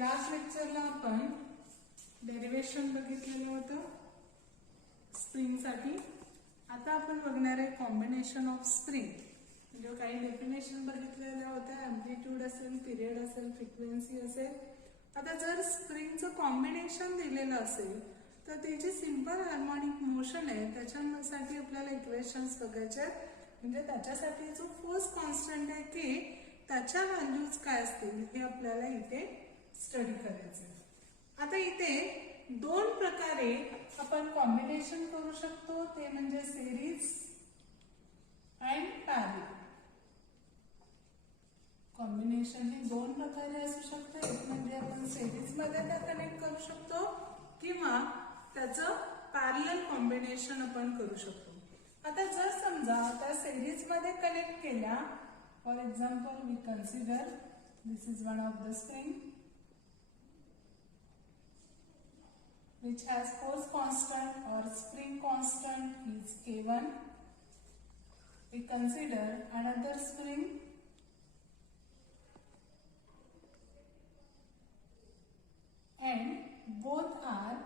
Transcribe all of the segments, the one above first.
Last लेक्चरला आपण derivation बघितलेलं होतं स्प्रिंगसाठी. आता आपण बघणार आहे कॉम्बिनेशन ऑफ स्प्रिंग. म्हणजे काही डेफिनेशन बघितलेल्या होत्या, अँप्लिट्यूड असेल, पिरियड असेल, फ्रिक्वेन्सी असेल. आता जर स्प्रिंगचं कॉम्बिनेशन दिलेलं असेल तर त्याची सिंपल हार्मोनिक मोशन आहे, त्याच्यासाठी आपल्याला इक्वेशन्स बघायचे आहेत. म्हणजे त्याच्यासाठी जो फोर्स कॉन्स्टंट आहे की त्याच्या व्हॅल्यूज काय असतील हे आपल्याला इथे स्टडी करायचं आहे. आता इथे दोन प्रकारे आपण कॉम्बिनेशन करू शकतो, ते म्हणजे सिरीज अँड पॅरलल. कॉम्बिनेशन हे दोन प्रकारे असू शकते. एक म्हणजे आपण सिरीज मध्ये त्या कनेक्ट करू शकतो किंवा त्याचं पॅरलल कॉम्बिनेशन आपण करू शकतो. आता जर समजा त्या सिरीज मध्ये कनेक्ट केल्या, for example we consider this is one of the spring which has force constant or spring constant is K1. We consider another spring and both are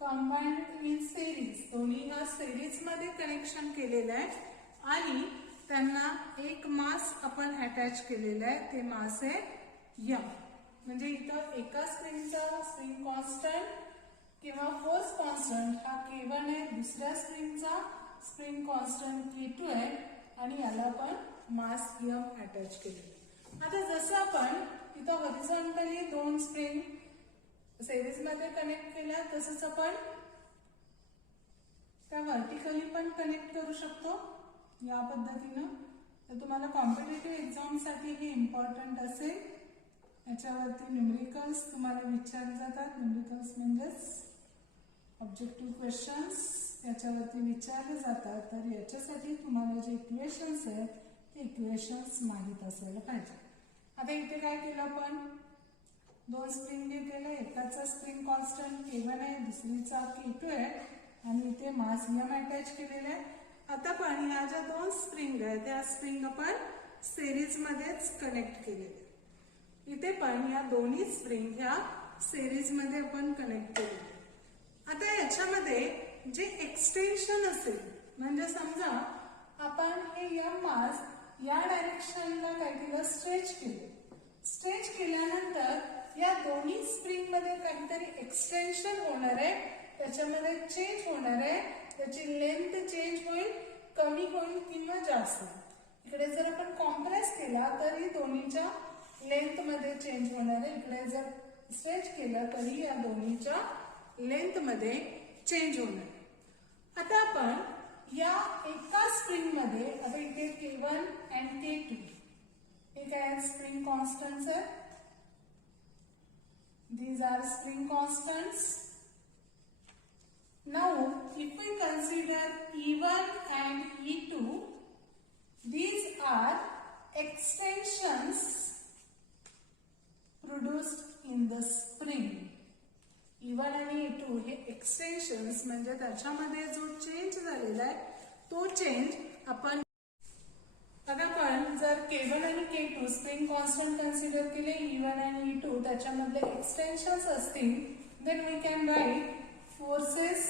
combined in series. दोन्ही हा series मध्ये connection केलेलं आहे आणि त्यांना एक मास आपण attach केलेला आहे, ते मास आहे m. म्हणजे इथं एका स्प्रिंगचा स्प्रिंग कॉन्स्टंट किंवा फोर्स कॉन्स्टंट हा K1 आहे, दुसऱ्या स्प्रिंगचा स्प्रिंग कॉन्स्टंट K2 आहे आणि याला आपण मास m अटॅच केले. आता जसं आपण इथं हॉरिझॉन्टली दोन स्प्रिंग सिरीज मध्ये कनेक्ट केल्या, तसंच आपण त्या व्हर्टिकली पण कनेक्ट करू शकतो या पद्धतीनं. तर तुम्हाला कॉम्पिटिटिव्ह एक्झाम साठी हे इम्पॉर्टंट असेल. याच्यावरती न्यूमेरिकल्स तुम्हाला विचारले जातात. न्यूमेरिकल्स म्हणजेच ऑब्जेक्टिव्ह क्वेश्चन्स याच्यावरती विचारले जातात. तर याच्यासाठी तुम्हाला जे इक्वेशन्स आहेत ते इक्वेशन्स माहीत असायला पाहिजे. आता इथे काय केलं आपण, दोन स्प्रिंग घेतलेले, एकाचा स्प्रिंग कॉन्स्टंट K1 आहे, दुसरीचा K2 आहे आणि इथे मास m अटॅच केलेला आहे. आता पण ह्या ज्या दोन स्प्रिंग आहेत त्या स्प्रिंग आपण सिरीज मध्येच कनेक्ट केलेले. इथे पण या दोन्ही स्प्रिंग ह्या सिरीज मध्ये आपण कनेक्ट केले. आता याच्यामध्ये जे एक्सटेन्शन असेल, म्हणजे समजा आपण हे m मास या डायरेक्शनला काय केलं, स्ट्रेच केले. स्ट्रेच केल्यानंतर या दोन्ही स्प्रिंग मध्ये काहीतरी एक्सटेन्शन होणार आहे, त्याच्यामध्ये चेंज होणार आहे, त्याची लेंथ चेंज होईल, कमी होईल किंवा जास्त. इकडे जर आपण कॉम्प्रेस केला तरी दोन्हीच्या लेंथ मध्ये चेंज होणार आहे, इकडे जर स्ट्रेच केलं तरी या दोन्हीच्या लेंथ मध्ये चेंज होणार आहे. आता आपण या एका स्प्रिंग मध्ये, आता इथे K1 and K2 हे काय स्प्रिंग कॉन्स्टंट्स आहेत. These are spring constants. Now, if we consider E1 and E2, these are extensions produced in the spring. E1 आणि E2 हे एक्सटेन्शन्स म्हणजे त्याच्यामध्ये जो चेंज झालेला आहे तो चेंज आपण. आता आपण जर K1 आणि K2 स्प्रिंग कॉन्स्टंट कन्सिडर केले, E1 आणि E2 त्याच्यामधले एक्सटेन्शन्स असतील, then we can write forces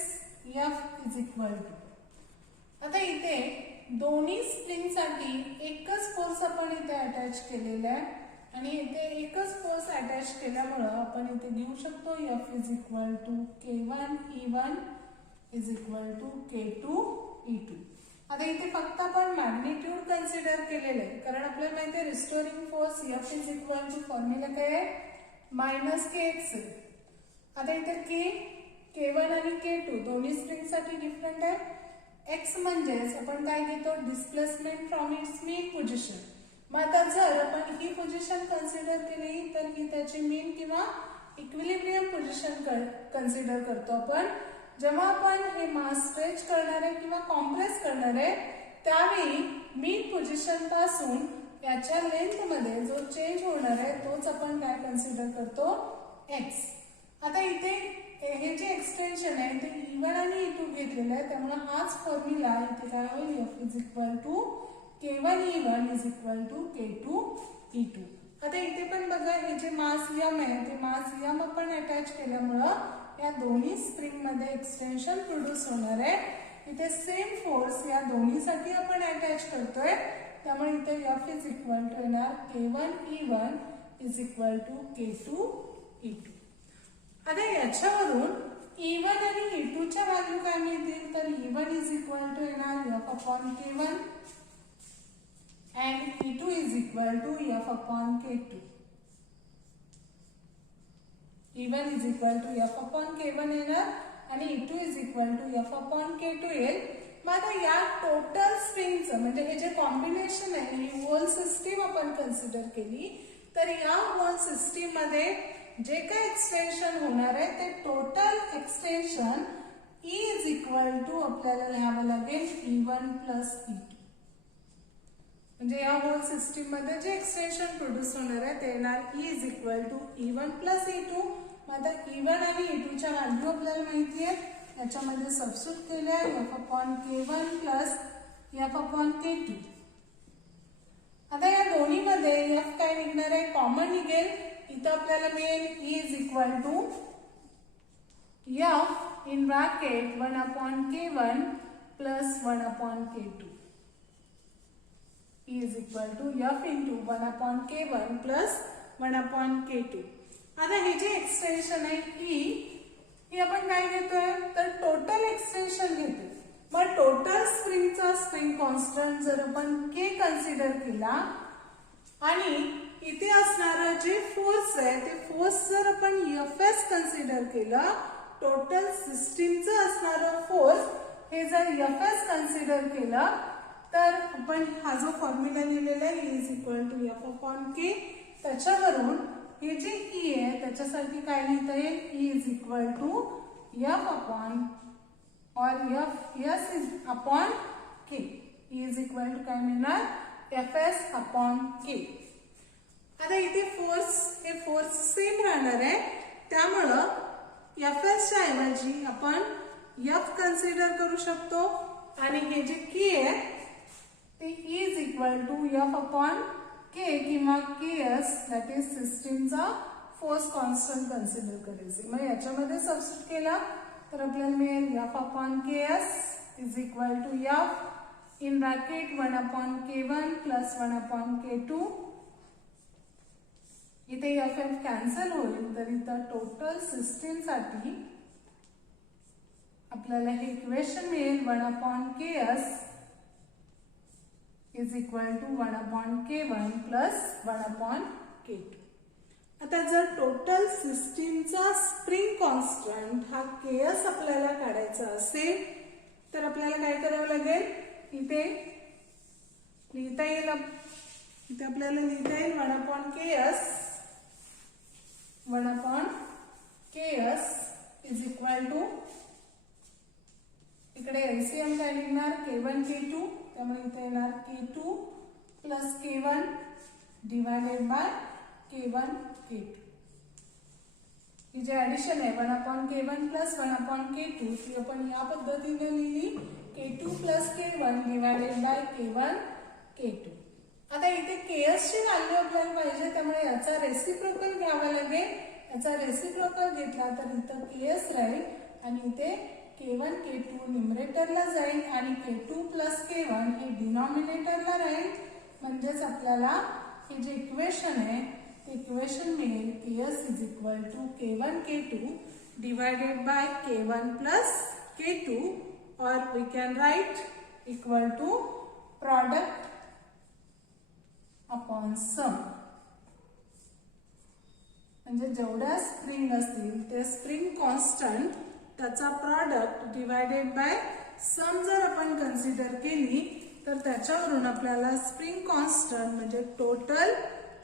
F is equal to. आता इथे दोन्ही स्प्रिंग साठी एकच फोर्स आपण इथे अटॅच केलेला आहे आणि इथे एकच फोर्स अटॅच केल्यामुळं आपण इथे घेऊ शकतो F is equal to K1 E1 is equal to K2 E2. आता इथे फक्त आपण मॅग्निट्यूड कन्सिडर केलेलं आहे, कारण आपल्याला माहिती आहे restoring force F is equal to formula काय आहे, -kx. आता इथे K1 आणि K2 दोन्ही स्प्रिंग साठी डिफरंट आहे. x म्हणजेच आपण काय घेतो, displacement from its mean position. मग आता जर आपण ही पोझिशन कन्सिडर केली तर ही त्याची मीन किंवा इक्विलिब्रियम पोझिशन कन्सिडर करतो आपण. जेव्हा आपण हे मास स्ट्रेच करणार आहे किंवा कॉम्प्रेस करणार आहे त्यावेळी मीन पोझिशन पासून याच्या लेंथ मध्ये जो चेंज होणार आहे तोच आपण काय कन्सिडर करतो, x. आता इथे हे जे एक्सटेन्शन आहे ते E1 आणि E2 घेतलेलं आहे, त्यामुळे हाच फॉर्म्युला इथे काय होईल, F is equal to K1 E1 is equal to K2 E2. आता इथे पण बघा हे जे मास यम आहे ते मास यम आपण अटॅच केल्यामुळं या दोन्ही स्प्रिंग मध्ये एक्सटेन्शन प्रोड्यूस होणार आहे। इथे सेम फोर्स या दोन्हीसाठी आपण अटॅच करतोय, त्यामुळे इथे F इज इक्वल टू येणार K1E1 is equal to K2E2। आता याच्यावरून E1 आणि E2 च्या व्हॅल्यू काय मिळतील, तर E1 इज इक्वल टू येणार F upon K1 and E2 is equal to F upon K2. E1 is equal to F upon K1 येणार आणि E2 is equal to F upon K2 येईल। मग आता या टोटल स्प्रिंगचं म्हणजे हे जे कॉम्बिनेशन आहे ही होल सिस्टीम आपण कन्सिडर केली, तर या होल सिस्टीम मध्ये जे काही एक्सटेन्शन होणार आहे ते total extension E is equal to आपल्याला लिहावं लागेल E1 plus E2। म्हणजे या होल सिस्टीम मध्ये जे एक्सटेन्शन प्रोड्यूस होणार आहे ते येणार E is equal to E1 plus E2। आता E1 आणि E2 च्या व्हॅल्यू आपल्याला माहिती आहे, याच्यामध्ये सबस्टिट्यूट केल्या F upon K1 plus F upon K2। आता या दोन्ही मध्ये F काय निघणार आहे, कॉमन निघेल। इथं आपल्याला मिळेल E is equal to F in bracket 1 upon K1 plus 1 upon K2। E is equal to F into 1 upon K1 plus 1 upon K2। आता हे जे एक्सटेन्शन आहे E हे आपण काय घेतोय, तर टोटल एक्सटेन्शन घेतोय। मग टोटल स्प्रिंगचा स्प्रिंग कॉन्स्टंट जर आपण K कन्सिडर केला आणि इथे असणारा जे फोर्स आहे ते फोर्स जर आपण Fs कन्सिडर केला, टोटल सिस्टीमचं असणारा फोर्स हे जर Fs कन्सिडर केलं तर आपण हा जो फॉर्म्युला लिहिलेला आहे E is equal to F upon K, त्याच्यावरून हे जे E आहे त्याच्यासाठी काय लिहिता येईल, E is equal to F upon और S is upon K। E is equal to काय मिळणार, Fs अपॉन K। आता इथे हे फोर्स सेम राहणार आहे, त्यामुळं Fs च्या ऐवजी आपण F कन्सिडर करू शकतो आणि हे जे K आहे ते E is equal to F upon K किंवा KS दॅट इज सिस्टीमचा फोर्स कॉन्स्टंट कन्सिडर करायचे। मग याच्यामध्ये सबस्टिट्यूट केला तर आपल्याला मिळेल F upon KS is equal to F in bracket 1 upon K1 plus 1 upon K2। इथे F कॅन्सल होईल, तर इथं टोटल सिस्टीमसाठी आपल्याला हे इक्वेशन मिळेल 1 upon KS is equal to 1 upon K1 plus 1 upon K2। आता जर टोटल सिस्टीमचा स्प्रिंग कॉन्स्टंट हा KS आपल्याला काढायचा असेल तर आपल्याला काय करावं लागेल, इथे लिहिता येईल, इथे आपल्याला लिहिता येईल 1 upon KS, 1 upon KS is equal to इकडे LCM काय निघणार K1 K2, त्यामुळे इथे येणार K2 plus K1 divided by K1 K2। ही जे ऍडिशन आहे 1 upon K1 plus 1 upon K2 ती आपण या पद्धतीने लिहिली, K2 plus K1 divided by K1 K2। आता इथे KS ची व्हॅल्यू आपल्याला पाहिजे, त्यामुळे याचा रेसिप्रोकल घ्यावा लागेल। याचा रेसिप्रोकल घेतला तर इथं KS राहील आणि इथे K1 K2 न्यूमरेटरला जाईल आणि K2 प्लस K1 हे डिनॉमिनेटरला राहील। म्हणजेच आपल्याला हे जे इक्वेशन आहे ते इक्वेशन मिळेल KS is equal to K1 K2 divided by K1 plus K2 और we can write equal to product upon sum. म्हणजे जेवढ्या स्प्रिंग असतील ते स्प्रिंग कॉन्स्टंट त्याचा प्रॉडक्ट डिवायडेड बाय सम जर आपण कन्सिडर केली तर त्याच्यावरून आपल्याला स्प्रिंग कॉन्स्टंट म्हणजे टोटल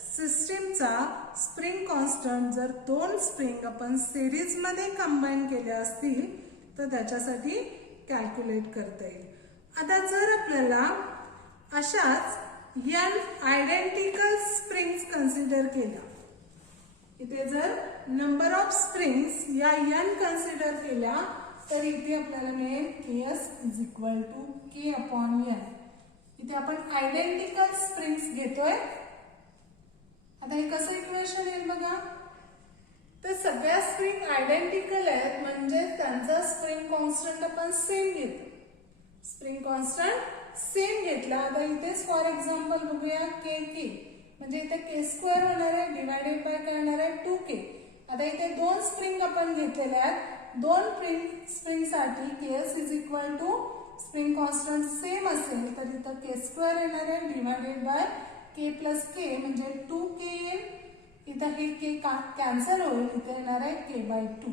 सिस्टीमचा स्प्रिंग कॉन्स्टंट जर दोन स्प्रिंग आपण सिरीज मध्ये कंबाईन केल्या असतील तर त्याच्यासाठी कॅल्क्युलेट करता येईल। आता जर आपल्याला अशाच n आयडेंटिकल स्प्रिंग्स कन्सिडर केल्या, इथे जर नंबर ऑफ स्प्रिंग्स या n कन्सिडर केल्या तर इथे आपल्याला मिळेल KS is equal to K upon n। इथे आपण आयडेंटिकल स्प्रिंग्स घेतोय आता हे कसं इक्वेशन येईल बघा. तर सगळ्या स्प्रिंग आयडेंटिकल आहेत म्हणजे त्यांचा स्प्रिंग कॉन्स्टंट आपण सेम घेतो. स्प्रिंग कॉन्स्टंट सेम घेतला. आता इथेच फॉर एक्झाम्पल बघूया के के म्हणजे इथे के स्क्वेअर होणार आहे डिवायडेड बाय काय होणार आहे 2k. आता इथे दोन स्प्रिंग आपण घेतलेले आहेत. दोन स्प्रिंग साठी KS is equal to spring constant same असेल तर इथं के स्क्वेअर येणार आहे divided by K plus K म्हणजे 2k येईल. इथं हे के कॅन्सल होईल. इथे येणार आहे के बाय 2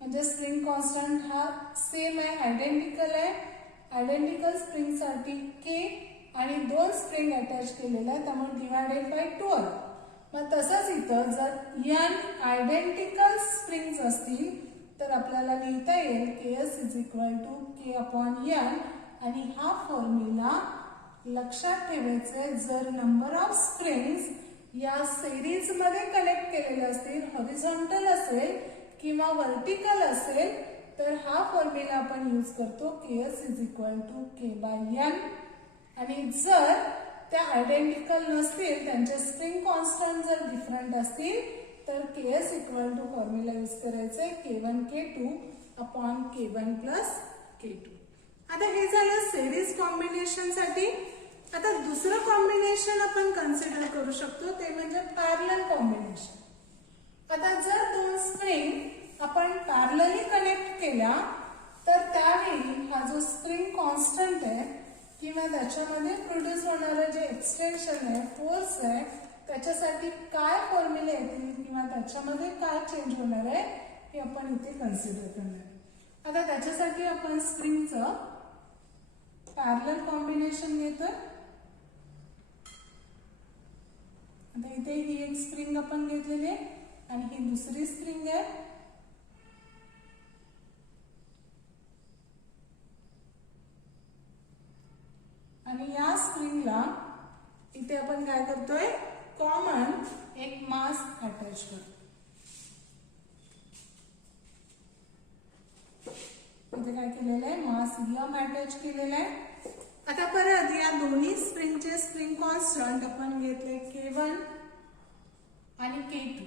म्हणजे स्प्रिंग कॉन्स्टंट हा सेम आहे आयडेंटिकल आहे. आयडेंटिकल स्प्रिंग साठी के आणि दोन स्प्रिंग अटॅच केलेला आहे त्यामुळे डिवायडेड बाय 2 आलं. मग तसंच इथं जर n आयडेंटिकल स्प्रिंग्स असतील तर आपल्याला लिहिता येईल KS is equal to K upon n आणि हा फॉर्म्युला लक्षात ठेवायचे जर नंबर ऑफ स्प्रिंग्स या सिरीज मध्ये कनेक्ट केलेले असतील हॉरिझॉन्टल असेल किंवा व्हर्टिकल असेल तर हा फॉर्म्युला आपण यूज करतो KS is equal to K by n. आणि जर त्या आयडेंटिकल नसतील त्यांचे स्प्रिंग कॉन्स्टंट जर डिफरंट असतील तर KS equal to formula use करायचे k1 k2 upon k1 plus k2. आता हे झालं सिरीज कॉम्बिनेशन साठी. आता दुसरं कॉम्बिनेशन आपण कन्सिडर करू शकतो ते म्हणजे पॅरलल कॉम्बिनेशन. आता जर दोन स्प्रिंग आपण पॅरलली कनेक्ट केल्या तर त्यावेळी हा जो स्प्रिंग कॉन्स्टंट आहे किंवा त्याच्यामध्ये प्रोड्यूस होणारं जे एक्सटेन्शन आहे फोर्स आहे त्याच्यासाठी काय फॉर्म्युले येतील किंवा त्याच्यामध्ये काय चेंज होणार आहे हे आपण इथे कन्सिडर करणार. आता त्याच्यासाठी आपण स्प्रिंगचं पॅरलल कॉम्बिनेशन घेतोय. आता इथे ही एक स्प्रिंग आपण घेतलेली आहे आणि ही दुसरी स्प्रिंग आहे. आणि या स्प्रिंगला इथे आपण काय करतोय कॉमन एक मास अटॅच करतो. इथे काय केलेलं आहे मास m अटॅच केलेला आहे. आता परत या दोन्ही स्प्रिंगचे स्प्रिंग कॉन्स्टंट आपण घेतले k1 आणि k2.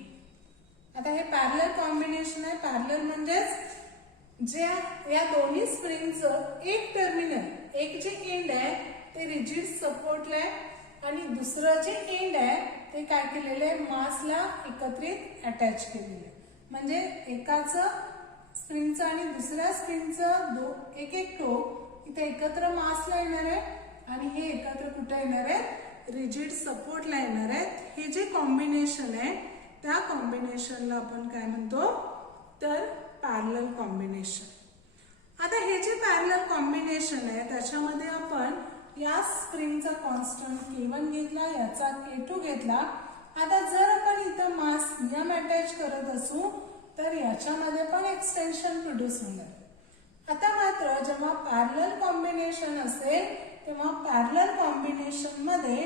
आता हे पॅरलल कॉम्बिनेशन आहे. पॅरलल म्हणजेच जे या दोन्ही स्प्रिंगचं एक टर्मिनल एक जे एंड आहे ते रिजिड सपोर्टला आहे आणि दुसरं जे एंड आहे ते काय केलेलं आहे मासला एकत्रित अटॅच केलेलं आहे. म्हणजे एकाचं स्प्रिंगचं आणि दुसऱ्या स्प्रिंगचं एक एक टोक इथे एकत्र मासला येणार आहे आणि हे एकत्र कुठे येणार आहेत रिजिड सपोर्टला येणार आहेत. हे जे कॉम्बिनेशन आहे त्या कॉम्बिनेशनला आपण काय म्हणतो तर पॅरलल कॉम्बिनेशन. आता हे जे पॅरलल कॉम्बिनेशन आहे त्याच्यामध्ये आपण या स्प्रिंगचा कॉन्स्टंट k1 घेतला याचा k2 घेतला. आता जर आपण इथं मास m अटॅच करत असू तर याच्यामध्ये पण एक्सटेन्शन प्रोड्यूस होणार. आता मात्र जेव्हा पॅरलल कॉम्बिनेशन असेल तेव्हा पॅरलल कॉम्बिनेशन मध्ये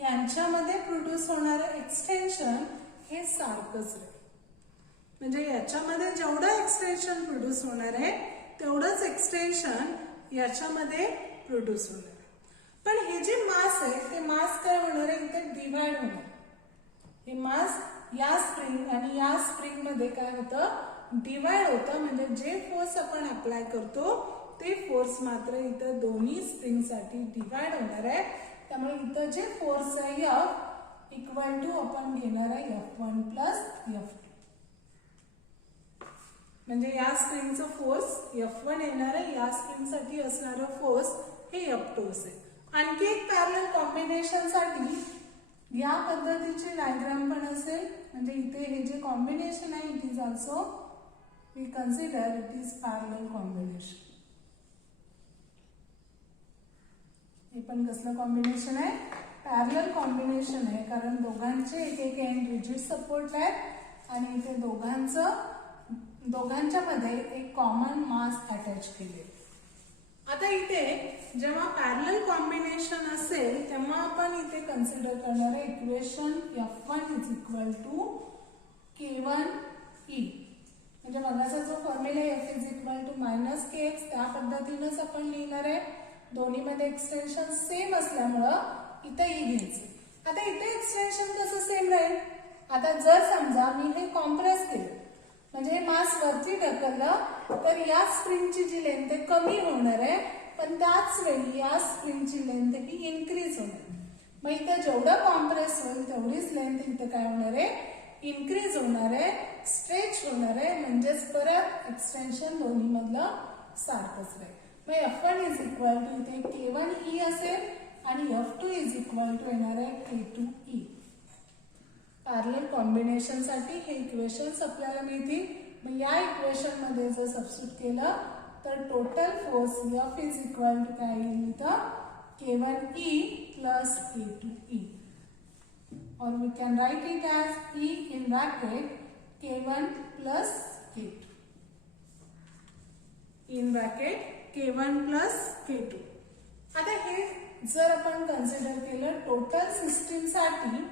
यांच्यामध्ये प्रोड्यूस होणारं एक्सटेन्शन हे सारखंच राहील. म्हणजे याच्यामध्ये जेवढं एक्सटेन्शन प्रोड्यूस होणार आहे तेवढंच एक्सटेन्शन याच्यामध्ये प्रोड्यूस होणार. पण हे जे मास आहे ते मास काय होणार आहे इथे डिवाइड होणार. हे मास या स्प्रिंग आणि या स्प्रिंग मध्ये काय होतं डिवाइड होतं. म्हणजे जे फोर्स आपण अप्लाय करतो ते फोर्स मात्र इथं दोन्ही स्प्रिंग साठी डिवाइड होणार आहे. त्यामुळे इथं जे फोर्स आहे F इक्वल टू आपण घेणार आहे F1 प्लस F2. म्हणजे या स्प्रिंगचं फोर्स F1 येणार आहे. या स्प्रिंग साठी असणारं फोर्स हे F2 असेल. आणखी एक पॅरलल कॉम्बिनेशन साठी या पद्धतीचे डायग्राम पण असेल. म्हणजे इथे हे जे कॉम्बिनेशन आहे it is also we consider it is parallel combination. हे पण कसलं कॉम्बिनेशन आहे पॅरलल कॉम्बिनेशन आहे कारण दोघांचे एक एक एंड रिजिड सपोर्ट आहेत आणि इथे दोघांच्या मध्ये एक कॉमन मास अटॅच केले. आता इथे जेव्हा पॅरलल कॉम्बिनेशन असेल तेव्हा आपण इथे कन्सिडर करणार आहे equation F1 is equal to k1e. म्हणजे मगाचा जो formula F is equal to minus kx त्या पद्धतीनेच आपण लिहिणार आहे. दोन्ही मध्ये एक्सटेन्शन सेम असल्यामुळं इथे ई घ्यायचं. आता इथे एक्सटेन्शन कसं सेम राहील. आता जर समजा मी हे कॉम्प्रेस केलं म्हणजे मास वरती ढकललं तर या स्प्रिंगची जी लेंथ आहे कमी होणार आहे, पण त्याच वेळी या स्प्रिंगची लेंथ ही इन्क्रीज होणार. मग इथं जेवढं कॉम्प्रेस होईल तेवढीच लेंथ इथं काय होणार आहे, इन्क्रीज होणार आहे, स्ट्रेच होणार आहे. म्हणजेच परत एक्सटेन्शन दोन्ही मधलं सारखंच राहील. मग F1 इज इक्वल टू इथे K1E असेल आणि F2 इज इक्वल टू येणार आहे K2E. पॅरलल कॉम्बिनेशन साठी हे इक्वेशन्स आपल्याला मिळतील. मग या इक्वेशन मध्ये जर सबस्टिट्यूट केलं तर total force F is equal to काय येईल इथं K1E plus K2E. or we can write it as E in bracket K1 plus K2. in bracket K1 plus K2. आता हे जर आपण कन्सिडर केलं टोटल सिस्टीम साठी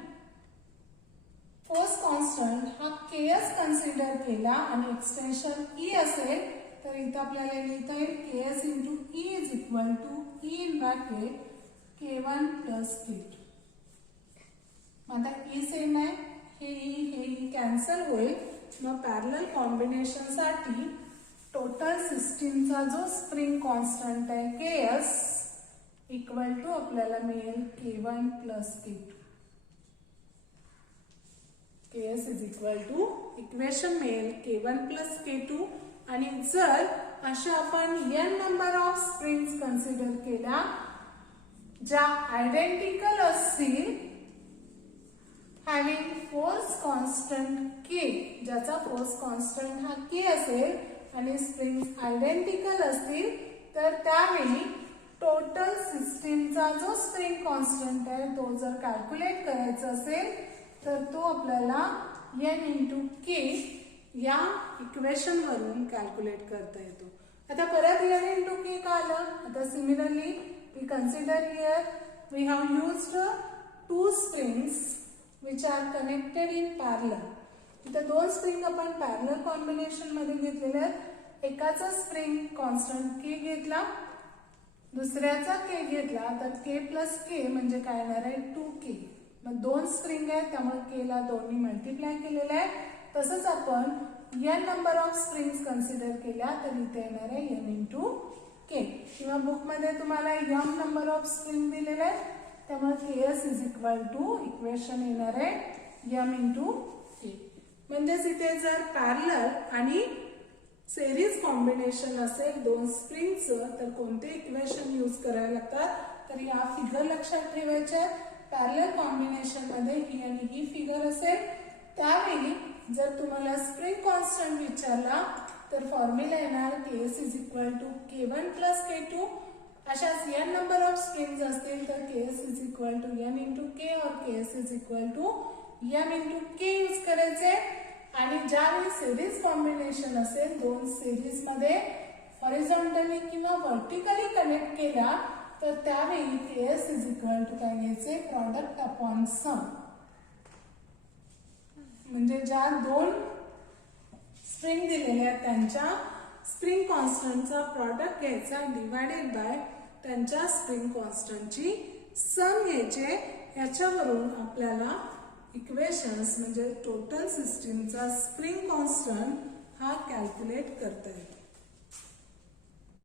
फोर्स कॉन्स्टंट हा Ks कन्सिडर केला आणि एक्सटेन्शन E असेल तर इथं आपल्याला लिहिता येईल Ks into E is equal to E in bracket K1 plus K2. आता E सेम आहे, हे कॅन्सल होईल. मग पॅरलल कॉम्बिनेशन साठी टोटल सिस्टीमचा जो स्प्रिंग कॉन्स्टंट आहे Ks इक्वल टू आपल्याला मिळेल K1 plus K2. Ks is equal to equation मिळेल K1 प्लस K2. आणि जर अशा आपण n number of springs consider केल्या ज्या आयडेंटिकल असतील having force constant K, ज्याचा फोर्स कॉन्स्टंट हा K असेल आणि स्प्रिंग्स आयडेंटिकल असतील तर त्यावेळी टोटल सिस्टीमचा जो स्प्रिंग कॉन्स्टंट आहे तो जर कॅल्क्युलेट करायचा असेल तर तो आपल्याला n इंटू K या इक्वेशन वरून कॅल्क्युलेट करता येतो. आता परत n इंटू K का आलं. आता similarly we consider here we have used two springs which are connected in parallel. इथं दोन स्प्रिंग आपण पॅरलल कॉम्बिनेशन मध्ये घेतलेले आहेत. एकाचा स्प्रिंग कॉन्स्टंट K घेतला, दुसऱ्याचा K घेतला तर K प्लस K म्हणजे काय येणार आहे 2K. मग दोन स्प्रिंग आहेत त्यामुळे K ला दोन्ही मल्टिप्लाय केलेले आहे. तसंच आपण n number of springs consider केल्या तर इथे येणार आहे n इंटू K. किंवा बुक मध्ये तुम्हाला m नंबर ऑफ स्प्रिंग दिलेले आहेत त्यामुळे Ks is equal to equation येणार आहे m इंटू K. म्हणजेच इथे जर पॅरलल आणि सिरीज कॉम्बिनेशन असेल दोन स्प्रिंगचं तर कोणते इक्वेशन यूज करायला लागतात तर या फिगर लक्षात ठेवायच्या. पॅरलल कॉम्बिनेशन मध्ये ही आणि ही फिगर असेल त्यावेळी जर तुम्हाला स्प्रिंग कॉन्स्टंट विचारला तर फॉर्म्युला येणार Ks is equal to K1 plus K2. अशाच n नंबर ऑफ स्प्रिंग्स असतील तर Ks is equal to n into K और Ks is equal to m into K use करायचे. आणि ज्यावेळी सिरीज कॉम्बिनेशन असेल दोन सिरीज मध्ये हॉरिझॉन्टली किंवा व्हर्टिकली कनेक्ट केला तर त्यावेळी Ks इज इक्वल टू काय घ्यायचे प्रॉडक्ट अपॉन सम. म्हणजे ज्या दोन स्प्रिंग दिलेल्या आहेत त्यांच्या स्प्रिंग कॉन्स्टंटचा प्रॉडक्ट घ्यायचा डिवाइडेड बाय त्यांच्या स्प्रिंग कॉन्स्टंटची सम घ्यायचे. याच्यावरून आपल्याला इक्वेशन्स म्हणजे टोटल सिस्टीमचा स्प्रिंग कॉन्स्टंट हा कॅल्क्युलेट करता येतो.